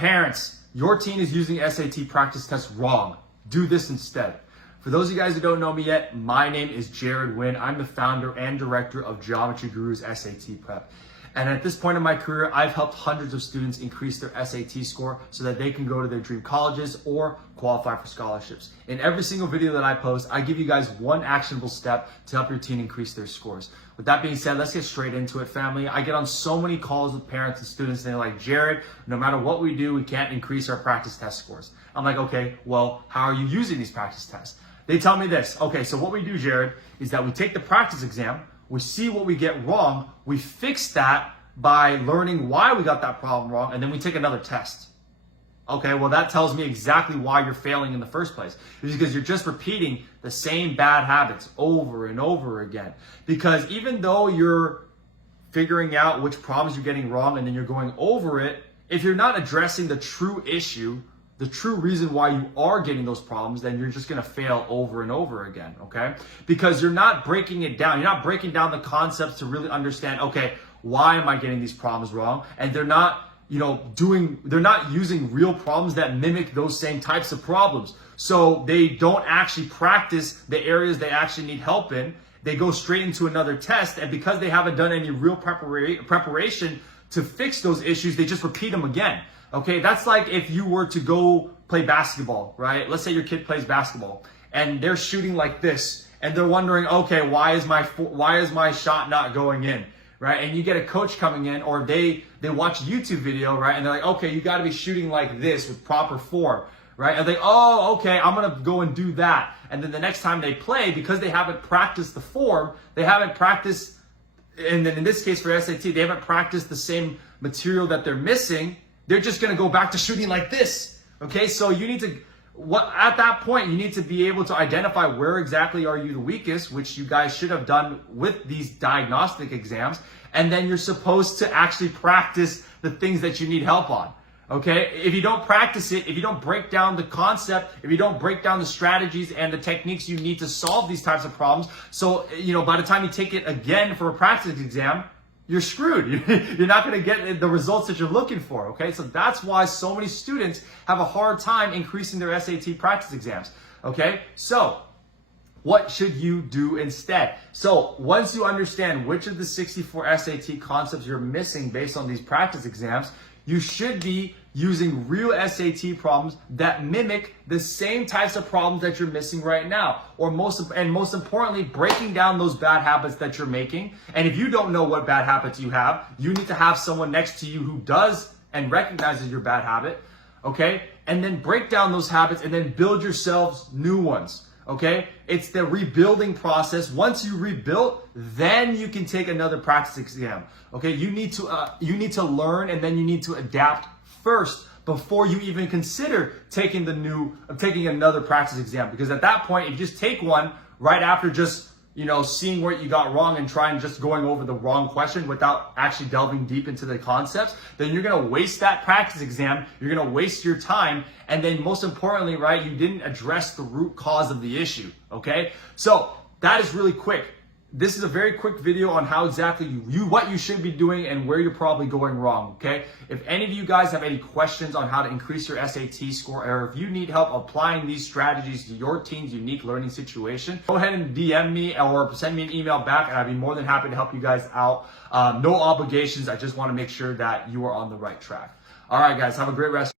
Parents, your teen is using SAT practice tests wrong. Do this instead. For those of you guys who don't know me yet, my name is Jared Wynn. I'm the founder and director of Geometry Gurus SAT Prep. And at this point in my career, I've helped hundreds of students increase their SAT score so that they can go to their dream colleges or qualify for scholarships. In every single video that I post, I give you guys one actionable step to help your teen increase their scores. With that being said, let's get straight into it, family. I get on so many calls with parents and students, and they're like, Jared, no matter what we do, we can't increase our practice test scores. I'm like, okay, well, how are you using these practice tests? They tell me this. Okay, so what we do, Jared, is that we take the practice exam, we see what we get wrong, we fix that by learning why we got that problem wrong, and then we take another test. Okay, well, that tells me exactly why you're failing in the first place. It's because you're just repeating the same bad habits over and over again. Because even though you're figuring out which problems you're getting wrong and then you're going over it, if you're not addressing the true issue, the true reason why you are getting those problems, then you're just going to fail over and over again, okay? Because you're not breaking it down. You're not breaking down the concepts to really understand, okay, why am I getting these problems wrong? And they're not, they're not using real problems that mimic those same types of problems. So they don't actually practice the areas they actually need help in. They go straight into another test, and because they haven't done any real preparation to fix those issues, they just repeat them again. Okay, that's like if you were to go play basketball, right? Let's say your kid plays basketball and they're shooting like this and they're wondering, okay, why is my shot not going in, right? And you get a coach coming in, or they watch a YouTube video, right? And they're like, okay, you got to be shooting like this with proper form, right? And they, oh, okay, I'm going to go and do that. And then the next time they play, because they haven't practiced the form, they haven't practiced, and then in this case for SAT, they haven't practiced the same material that they're missing. They're just going to go back to shooting like this. Okay, so you need to, at that point, you need to be able to identify where exactly are you the weakest, which you guys should have done with these diagnostic exams. And then you're supposed to actually practice the things that you need help on. Okay, if you don't practice it, if you don't break down the concept, if you don't break down the strategies and the techniques you need to solve these types of problems, so, by the time you take it again for a practice exam, you're screwed. You're not going to get the results that you're looking for, okay? So that's why so many students have a hard time increasing their SAT practice exams, okay? So what should you do instead? So once you understand which of the 64 SAT concepts you're missing based on these practice exams, you should be using real SAT problems that mimic the same types of problems that you're missing right now. Or most importantly, breaking down those bad habits that you're making. And if you don't know what bad habits you have, you need to have someone next to you who does and recognizes your bad habit, okay? And then break down those habits and then build yourselves new ones. Okay, it's the rebuilding process. Once you rebuild, then you can take another practice exam. Okay, you need to learn, and then you need to adapt first before you even consider taking another practice exam. Because at that point, if you just take one right after just seeing what you got wrong and trying just going over the wrong question without actually delving deep into the concepts, then you're going to waste that practice exam. You're going to waste your time. And then most importantly, right, you didn't address the root cause of the issue. Okay. So that is really quick. This is a very quick video on how exactly what you should be doing and where you're probably going wrong, okay? If any of you guys have any questions on how to increase your SAT score, or if you need help applying these strategies to your teen's unique learning situation, go ahead and DM me or send me an email back, and I'd be more than happy to help you guys out. No obligations. I just want to make sure that you are on the right track. All right, guys, have a great rest.